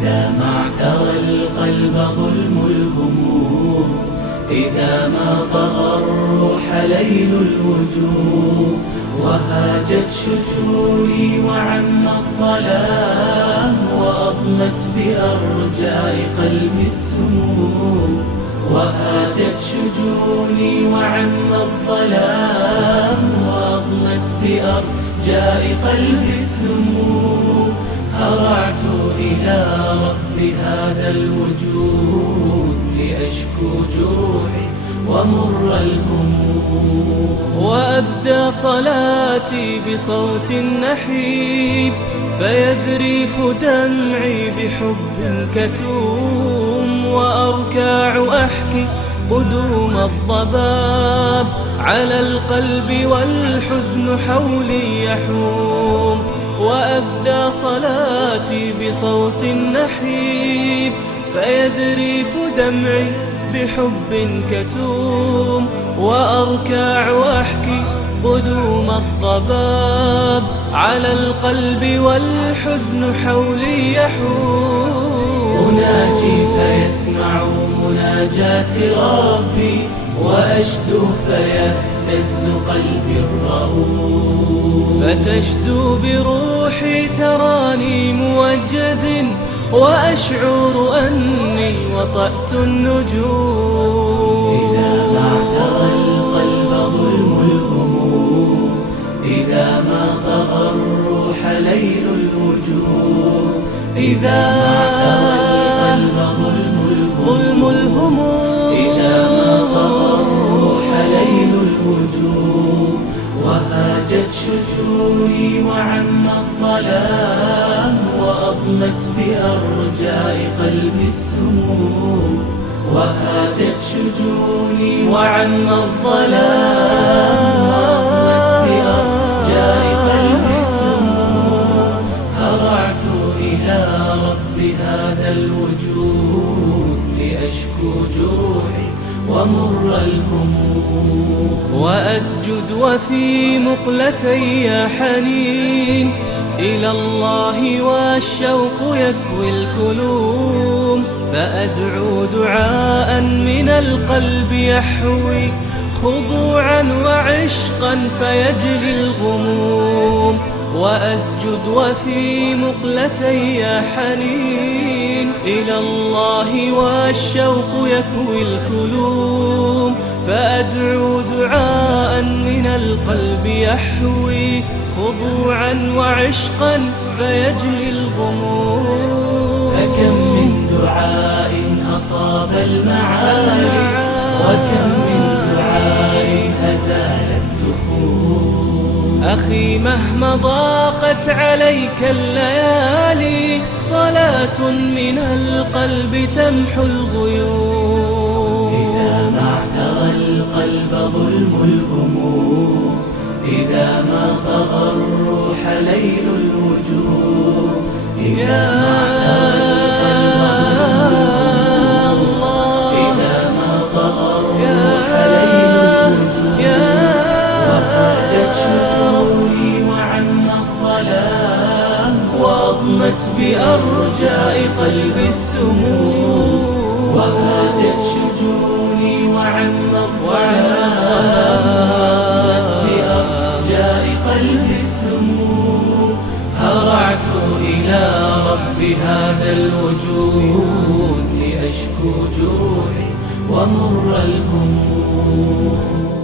إذا ما اعترى القلب ظلم الهموم، إذا ما طغى الروح ليل الوجوه، وهاجت شجوني وعم الظلام، وأضمت بأرجاء قلبي السموم، وهاجت شجوني وعم الظلام، وأضمت بأرجاء قلبي السموم. هرعت إلى رب هذا الوجود لأشكو جروحي ومر الهموم، وأبدى صلاتي بصوت نحيب، فيذريف دمعي بحب كتوم، وأركع أحكي قدوم الضباب على القلب والحزن حولي يحوم. وأبدى صلاتي بصوت نحيب، فيذريف دمعي بحب كتوم، وأركع وأحكي قدوم الضباب على القلب والحزن حولي يحوم. أناجي فيسمع مناجات ربي، وأشدو فيهتز قلبي الرؤوف، فتشدو بروحي تراني موجد، وأشعر أني وطأت النجوم. إذا ما اعترى القلب ظلم الهموم، إذا ما طغى الروح ليل الوجوه، إذا ما اعترى القلب ظلم الهموم، إذا ما طغى الروح ليل الوجوه، وهاجت شجوني وعم الظلام، وأضمت بأرجاء قلبي السموم، وهاجت شجوني وعم الظلام، وأضمت بأرجاء قلبي السموم. هرعت إلى رب هذا الوجود لأشكو جروحي ومر الهموم، وأسجد وفي مقلتي حنين إلى الله، والشوق يكوي الكلوم، فأدعو دعاء من القلب يحوي خضوعا وعشقا فيجلي الغموم. وأسجد وفي مقلتي حنين إلى الله، والشوق يكوي الكلوم، فأدعو دعاء من القلب يحوي خضوعا وعشقا فيجلي الغموم. فكم من دعاء أصاب المعالي، وكم من دعاء أزال التخوم. أخي مهما ضاقت عليك الليالي، صلاة من القلب تمحو الغيوم. إذا ما اعترى القلب ظلم الهموم، إذا ما طغى الروح ليل الوجوه، إذا ما اعترى القلب ظلم الهموم، إذا ما طغى الروح ليل الوجوه، وهاجت شجوني وعم الظلام، وأضمت بأرجاء قلبي السموم، وهاجت شجوني وعم الظلام، وأضمت بأرجاء قلبي السموم. هرعت إلى رب هذا الوجود لأشكو جروحي ومر الهموم.